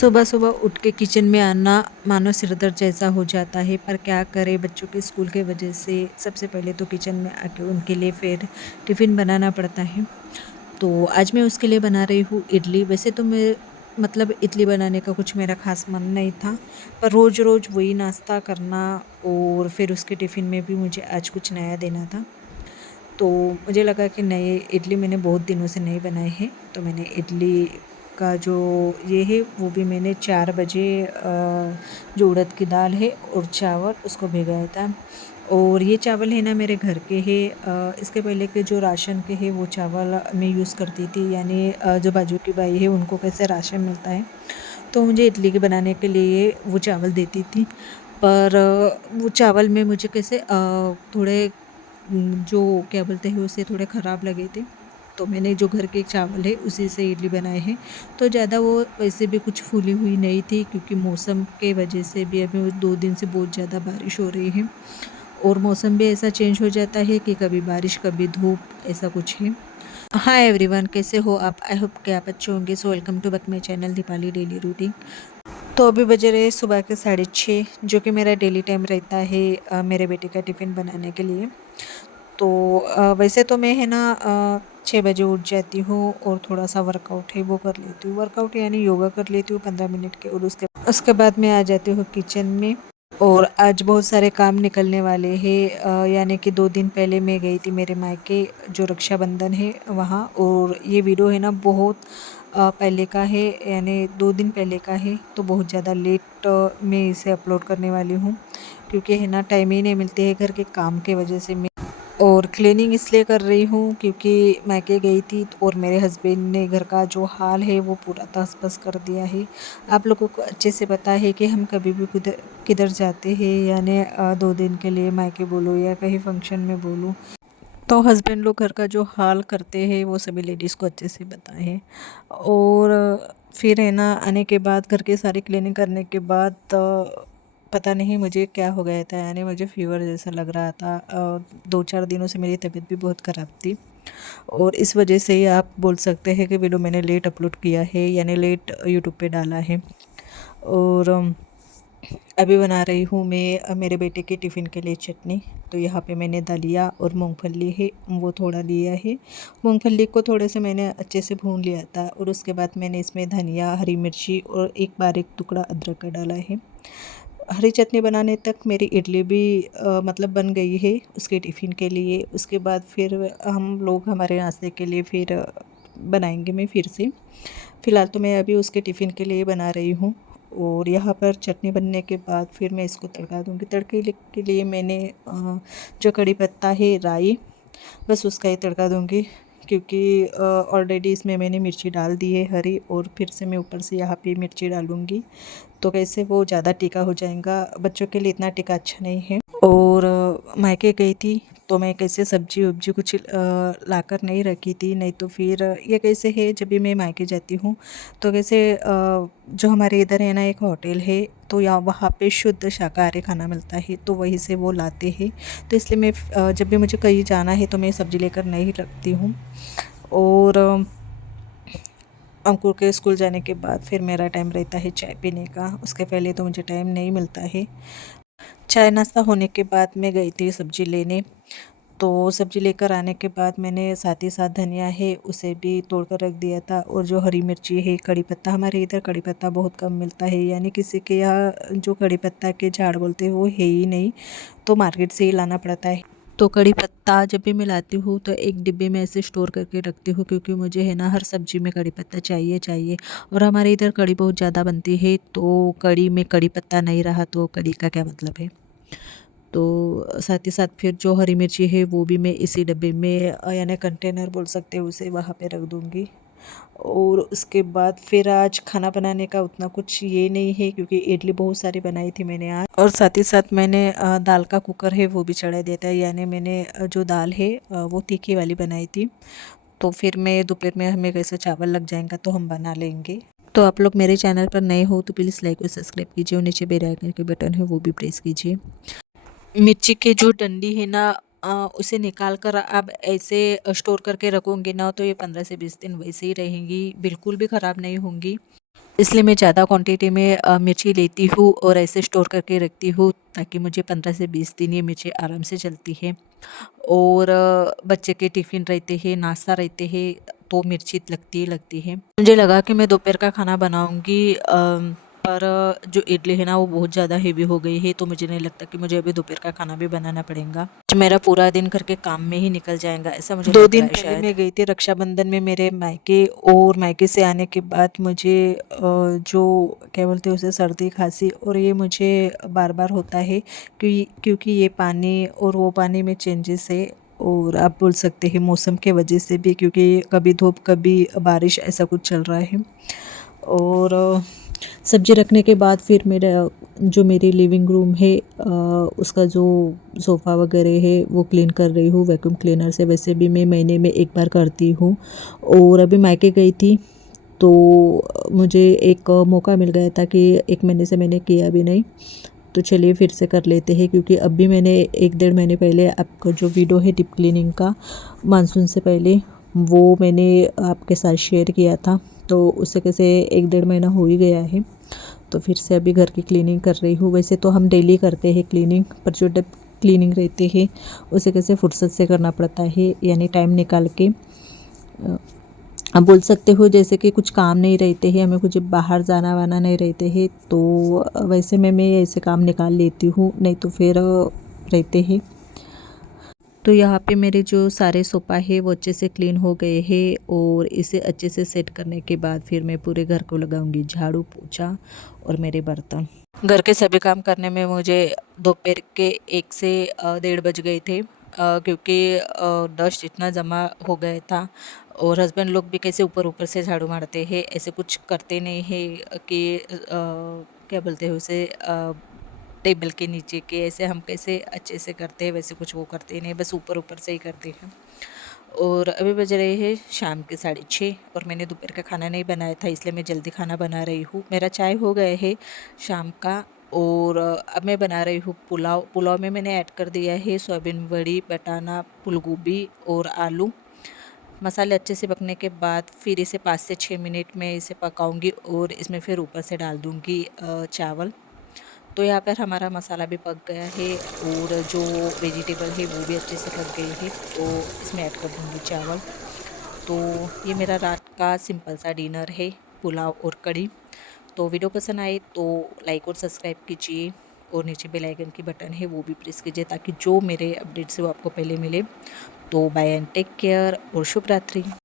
सुबह सुबह उठ के किचन में आना मानो सिरदर्द जैसा हो जाता है, पर क्या करें, बच्चों के स्कूल के वजह से सबसे पहले तो किचन में आके उनके लिए फिर टिफ़िन बनाना पड़ता है। तो आज मैं उसके लिए बना रही हूँ इडली। वैसे तो मैं मतलब इडली बनाने का कुछ मेरा ख़ास मन नहीं था, पर रोज़-रोज़ वही नाश्ता करना और फिर उसके टिफ़िन में भी मुझे आज कुछ नया देना था। तो मुझे लगा कि नए इडली मैंने बहुत दिनों से नहीं बनाए हैं, तो मैंने इडली का जो ये है वो भी मैंने 4 बजे जो उड़द की दाल है और चावल उसको भिगाया था। और ये चावल है ना मेरे घर के हैं। इसके पहले के जो राशन के हैं वो चावल मैं यूज़ करती थी, यानी जो बाजू की बाई है उनको कैसे राशन मिलता है, तो मुझे इडली के बनाने के लिए वो चावल देती थी। पर वो चावल में मुझे कैसे थोड़े जो क्या बोलते हैं उसे थोड़े ख़राब लगे थे, तो मैंने जो घर के चावल है उसी से इडली बनाए हैं। तो ज़्यादा वो वैसे भी कुछ फूली हुई नहीं थी, क्योंकि मौसम के वजह से भी अभी 2 दिन से बहुत ज़्यादा बारिश हो रही है और मौसम भी ऐसा चेंज हो जाता है कि कभी बारिश कभी धूप ऐसा कुछ है। हाय एवरीवन, कैसे हो आप? आई होप कि आप अच्छे होंगे। So welcome to back my channel Deepali daily routine. तो अभी बजे रहे सुबह के 6:30, जो कि मेरा डेली टाइम रहता है मेरे बेटे का टिफ़िन बनाने के लिए। तो वैसे तो मैं है ना 6 बजे उठ जाती हूँ और थोड़ा-सा वर्कआउट है वो कर लेती हूँ। वर्कआउट यानी योगा कर लेती हूँ 15 मिनट के, और उसके बाद मैं आ जाती हूँ किचन में। और आज बहुत सारे काम निकलने वाले हैं, यानी कि 2 दिन पहले मैं गई थी मेरे मायके, जो रक्षाबंधन है वहाँ। और ये वीडियो है ना बहुत पहले का है, यानी 2 दिन पहले का है, तो बहुत ज़्यादा लेट मैं इसे अपलोड करने वाली हूँ, क्योंकि है ना टाइम ही नहीं मिलती है घर के काम के वजह से। मैं और क्लीनिंग इसलिए कर रही हूँ क्योंकि मायके गई थी और मेरे हस्बैंड ने घर का जो हाल है वो पूरा तहस-नहस कर दिया है। आप लोगों को अच्छे से पता है कि हम कभी भी किधर किधर जाते हैं, यानी 2 दिन के लिए मायके बोलो या कहीं फंक्शन में बोलो, तो हस्बैंड लोग घर का जो हाल करते हैं वो सभी लेडीज़ को अच्छे से पता है। और फिर है ना आने के बाद घर की सारी क्लीनिंग करने के बाद पता नहीं मुझे क्या हो गया था, यानी मुझे फ़ीवर जैसा लग रहा था। 2-4 दिनों से मेरी तबीयत भी बहुत ख़राब थी, और इस वजह से ही आप बोल सकते हैं कि वीडियो मैंने लेट अपलोड किया है, यानी लेट यूट्यूब पे डाला है। और अभी बना रही हूँ मैं मेरे बेटे के टिफ़िन के लिए चटनी। तो यहाँ पे मैंने दलिया और मूंगफली है वो थोड़ा लिया है। मूंगफली को थोड़े से मैंने अच्छे से भून लिया था, और उसके बाद मैंने इसमें धनिया, हरी मिर्ची और एक बारीक टुकड़ा अदरक का डाला है। हरी चटनी बनाने तक मेरी इडली भी मतलब बन गई है उसके टिफ़िन के लिए। उसके बाद फिर हम लोग हमारे नाश्ते के लिए फिर बनाएंगे मैं फिर से। फ़िलहाल तो मैं अभी उसके टिफ़िन के लिए बना रही हूँ। और यहाँ पर चटनी बनने के बाद फिर मैं इसको तड़का दूँगी। के लिए मैंने जो कड़ी पत्ता है, राई, बस उसका ही तड़का दूँगी, क्योंकि ऑलरेडी इसमें मैंने मिर्ची डाल दी है हरी, और फिर से मैं ऊपर से यहाँ पे मिर्ची डालूँगी, तो कैसे वो ज़्यादा तीखा हो जाएगा। बच्चों के लिए इतना तीखा अच्छा नहीं है। और मायके गई थी तो मैं कैसे सब्जी वब्जी कुछ लाकर नहीं रखी थी, नहीं तो फिर ये कैसे है, जब भी मैं मायके जाती हूँ तो कैसे जो हमारे इधर है ना एक होटल है, तो यहाँ वहाँ पे शुद्ध शाकाहारी खाना मिलता है, तो वहीं से वो लाते हैं। तो इसलिए मैं जब भी मुझे कहीं जाना है तो मैं सब्ज़ी लेकर नहीं रखती हूँ। और अंकुर के स्कूल जाने के बाद फिर मेरा टाइम रहता है चाय पीने का, उसके पहले तो मुझे टाइम नहीं मिलता है। चाय नाश्ता होने के बाद मैं गई थी सब्ज़ी लेने। तो सब्ज़ी लेकर आने के बाद मैंने साथ ही साथ धनिया है उसे भी तोड़ कर रख दिया था, और जो हरी मिर्ची है, कड़ी पत्ता, हमारे इधर कड़ी पत्ता बहुत कम मिलता है, यानी किसी के यहाँ जो कड़ी पत्ता के झाड़ बोलते हैं वो है ही नहीं, तो मार्केट से ही लाना पड़ता है। तो कड़ी पत्ता जब भी मैं लाती हूँ तो एक डिब्बे में ऐसे स्टोर करके रखती हूँ, क्योंकि मुझे है ना हर सब्ज़ी में कड़ी पत्ता चाहिए चाहिए। और हमारे इधर कड़ी बहुत ज़्यादा बनती है, तो कड़ी में कड़ी पत्ता नहीं रहा तो कड़ी का क्या मतलब है। तो साथ ही साथ फिर जो हरी मिर्ची है वो भी मैं इसी डब्बे में, यानी कंटेनर बोल सकते हैं उसे, वहाँ पे रख दूँगी। और उसके बाद फिर आज खाना बनाने का उतना कुछ ये नहीं है, क्योंकि इडली बहुत सारी बनाई थी मैंने आज, और साथ ही साथ मैंने दाल का कुकर है वो भी चढ़ा दिया था, यानी मैंने जो दाल है वो तीखी वाली बनाई थी। तो फिर मैं दोपहर में हमें कैसे चावल लग जाएगा तो हम बना लेंगे। तो आप लोग मेरे चैनल पर नए हो तो प्लीज़ लाइक और सब्सक्राइब कीजिए, और नीचे बेल आइकन के बटन है वो भी प्रेस कीजिए। मिर्ची की जो डंडी है ना, उसे निकाल कर आप ऐसे स्टोर करके रखोगे ना, तो ये 15 से 20 दिन वैसे ही रहेंगी, बिल्कुल भी ख़राब नहीं होंगी। इसलिए मैं ज़्यादा क्वांटिटी में मिर्ची लेती हूँ और ऐसे स्टोर करके रखती हूँ ताकि मुझे 15 से 20 दिन ये मिर्ची आराम से चलती है। और बच्चे के टिफ़िन रहते हैं, नाश्ता रहते हैं, तो मिर्ची लगती ही लगती है। मुझे लगा कि मैं दोपहर का खाना बनाऊँगी, पर जो इडली है ना वो बहुत ज़्यादा हेवी हो गई है, तो मुझे नहीं लगता कि मुझे अभी दोपहर का खाना भी बनाना पड़ेगा। मेरा पूरा दिन घर के काम में ही निकल जाएगा, ऐसा मुझे 2 लग दिन रहा है पहले शायद। मैं गई थी रक्षाबंधन में मेरे मायके, और मायके से आने के बाद मुझे जो क्या बोलते हैं उसे, सर्दी खांसी, और ये मुझे बार-बार होता है क्योंकि ये पानी और वो पानी में चेंजेस है, और आप बोल सकते हैं मौसम के वजह से भी, क्योंकि कभी धूप कभी बारिश ऐसा कुछ चल रहा है। और सब्जी रखने के बाद फिर मेरा जो मेरी लिविंग रूम है, उसका जो सोफ़ा वगैरह है वो क्लीन कर रही हूँ वैक्यूम क्लीनर से। वैसे भी मैं महीने में एक बार करती हूँ। और अभी मायके गई थी तो मुझे एक मौका मिल गया था कि 1 महीने से मैंने किया भी नहीं, तो चलिए फिर से कर लेते हैं। क्योंकि अभी मैंने 1 डेढ़ महीने पहले आपका जो वीडियो है डीप क्लीनिंग का, मानसून से पहले, वो मैंने आपके साथ शेयर किया था, तो उससे कैसे 1 डेढ़ महीना हो ही गया है। तो फिर से अभी घर की क्लीनिंग कर रही हूँ। वैसे तो हम डेली करते हैं क्लीनिंग, पर जो डीप क्लीनिंग रहती है उसे कैसे फुर्सत से करना पड़ता है, यानी टाइम निकाल के। आप बोल सकते हो जैसे कि कुछ काम नहीं रहते हैं, हमें कुछ बाहर जाना वाना नहीं रहते हैं, तो वैसे में मैं ऐसे काम निकाल लेती हूँ, नहीं तो फिर रहते हैं। तो यहाँ पे मेरे जो सारे सोफ़ा है वो अच्छे से क्लीन हो गए हैं, और इसे अच्छे से सेट करने के बाद फिर मैं पूरे घर को लगाऊंगी झाड़ू पोछा और मेरे बर्तन। घर के सभी काम करने में मुझे दोपहर के 1 से 1:30 बज गए थे, क्योंकि डस्ट इतना जमा हो गया था। और हस्बैंड लोग भी कैसे ऊपर ऊपर से झाड़ू मारते हैं, ऐसे कुछ करते नहीं है कि क्या बोलते हैं उसे, टेबल के नीचे के ऐसे हम कैसे अच्छे से करते हैं वैसे कुछ वो करते नहीं, बस ऊपर ऊपर से ही करते हैं। और अभी बज रहे हैं शाम के 6:30, और मैंने दोपहर का खाना नहीं बनाया था, इसलिए मैं जल्दी खाना बना रही हूँ। मेरा चाय हो गया है शाम का। और अब मैं बना रही हूँ पुलाव। पुलाव में मैंने ऐड कर दिया है सोयाबीन बड़ी, बटाना, फूल गोभी और आलू। मसाले अच्छे से पकने के बाद फिर इसे 5 से 6 मिनट में इसे पकाऊंगी, और इसमें फिर ऊपर से डाल दूंगी चावल। तो यहाँ पर हमारा मसाला भी पक गया है, और जो वेजिटेबल है वो भी अच्छे से पक गई है, तो इसमें ऐड कर दूँगी चावल। तो ये मेरा रात का सिंपल सा डिनर है, पुलाव और कढ़ी। तो वीडियो पसंद आए तो लाइक और सब्सक्राइब कीजिए, और नीचे बेल आइकन की बटन है वो भी प्रेस कीजिए, ताकि जो मेरे अपडेट्स है वो आपको पहले मिले। तो बाय एंड टेक केयर, और शुभ रात्रि।